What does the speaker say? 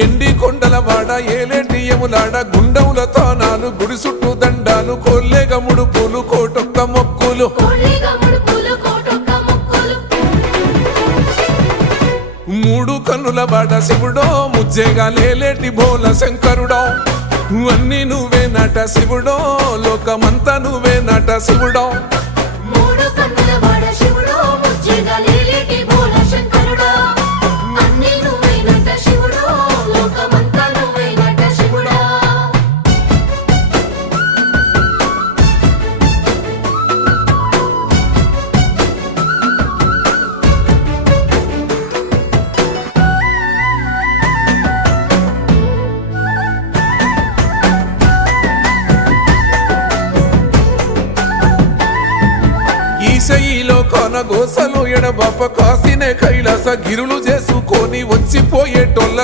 ఎండి కొండల వాడ ఏలేటి యములాడ గుండముల తానాలు గుడి చుట్టూ దండాలు కోల్లేగ ముడుపులు కోటొక్క మొక్కులు మూడు కన్నుల వాడ శివుడో ముజ్జేగా లేలేటి బోల శంకరుడో అన్ని నువ్వే నట శివుడో లోకమంతా నువ్వే నట శివుడో ఈశయిలో కొనగోసలు ఎడబాప కాసినే కైలాస గిరులు చేసుకొని వచ్చిపోయేటోళ్ళ